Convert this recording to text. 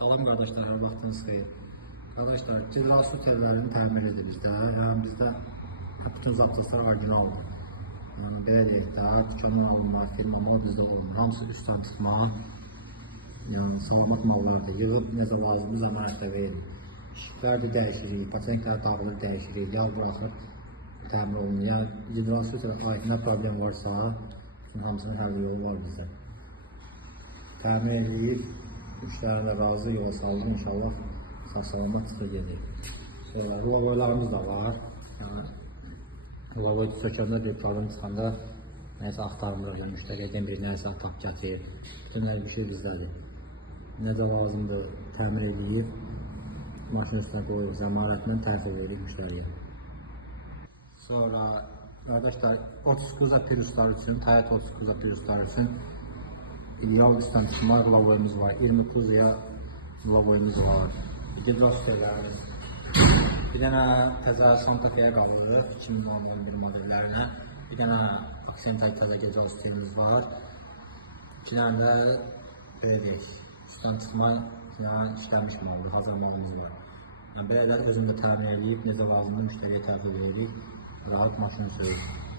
Salam qardaşlar, vaxtınız xeyir. Qardaşlar, Cedral su tellərini təmir edir bizdə. Yəni bizdə bütün zapsaslar orijinaldır. Yəni belə deyək də, dükkandan alınma, firma mal bizdə olunur. Hamısı üstdən çıxma. Yəni salamat mallardır. Yığıb necə lazımdır zəmanətlə verilir. İşiklər də dəyişirik, paçenklər dağılır, dəyişirik, yağ buraxır, təmir olunur. Yəni Cedral su tellərinə nə problem varsa, hamısının həll yolu var bizdə. Təmir edib, müştərilərlə razı yola saldım, inşallah sağ-salamat çıxır gedək. Rulavoylarımız da var. Yəni, rulavoy sökəndə deyib, problem çıxanda nəyəsə axtarmırıq, yəni müştəriyə bir nəyəsə tap gətir. Bütün hər bir şey bizdədir. Necə lazımdır, təmir edib, maşın üstünə qoyuq, zəmanətlə təhvil veririk müştəriyə. Sonra, qardaşlar, 30 kuza piruslar üçün, Tayat 30 kuza piruslar üçün İdeal üstten çıxma rulavoyumuz var. 20 kuzuya rulavoyumuz var. Cedral sütürlərimiz. Bir dənə təzə Santa Fe'yə qalırıq. 2011 modellərinə. Bir dənə Accentay təzə Cedral sütürümüz var. 2 dənə də belə deyək, üstten çıxma, 2 dənə işlənmiş maldır, hazır malımız var. Yəni, belələr özündə təmin edib, necə lazımdır müştəriyə təhvil veririk. Rahat maşını sürürük.